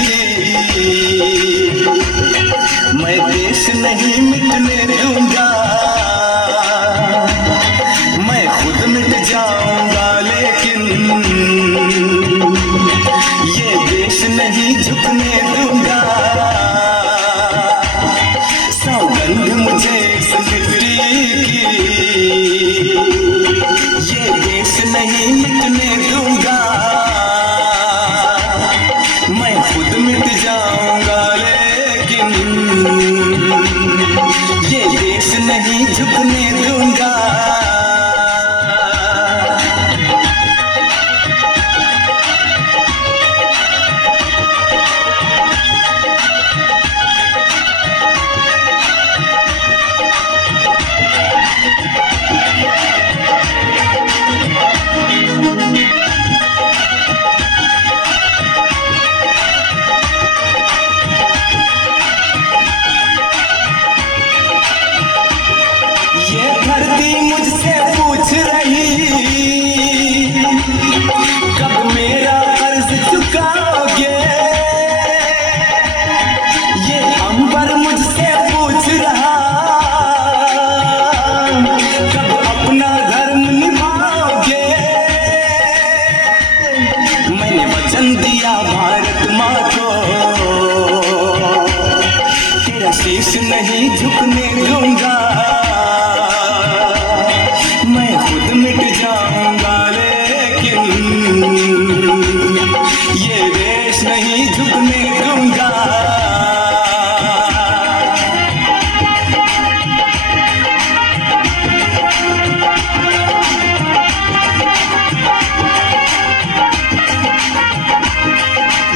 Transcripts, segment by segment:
की, मैं देश नहीं मिटने दूंगा, मैं खुद मिट जाऊंगा लेकिन ये देश नहीं झुकने दूंगा। सौगंध मुझे इस मिट्टी की, ये देश नहीं मिटने दूंगा, मैं खुद मिट जाऊंगा लेकिन ये देश नहीं झुकने दूंगा। मुझसे पूछ रही कब मेरा कर्ज चुकाओगे, ये अंबर मुझसे पूछ रहा कब अपना धर्म निभाओगे। मैंने वचन दिया भारत माँ को, तेरा शीश नहीं झुकने दूंगा, मैं खुद मिट जाऊंगा लेकिन ये देश नहीं झुकने दूंगा।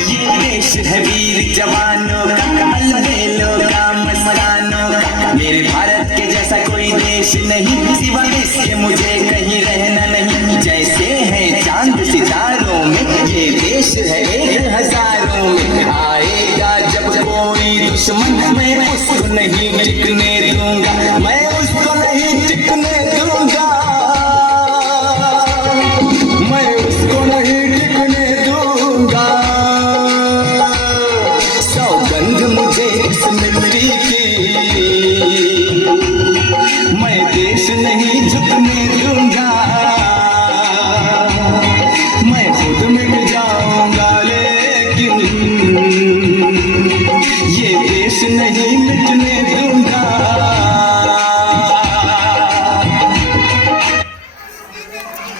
ये देश है वीर जवानों का, अलबेलों का, मस्तानों का, मेरे भारत के जैसा कोई देश नहीं, सिवा इसके मुझे कहीं रहना नहीं। जैसे है चांद सितारों में, ये देश है एक हजारों में, आएगा जब कोई दुश्मन मैं उसको नहीं टिकने दूंगा, मैं उसको नहीं टिकने दूंगा, मैं उसको नहीं टिकने दूंगा। सौगंध मुझे इस मिट्टी की, मैं देश नहीं झुकने दूंगा, मैं खुद मिट जाऊंगा लेकिन ये देश नहीं मिटने दूंगा।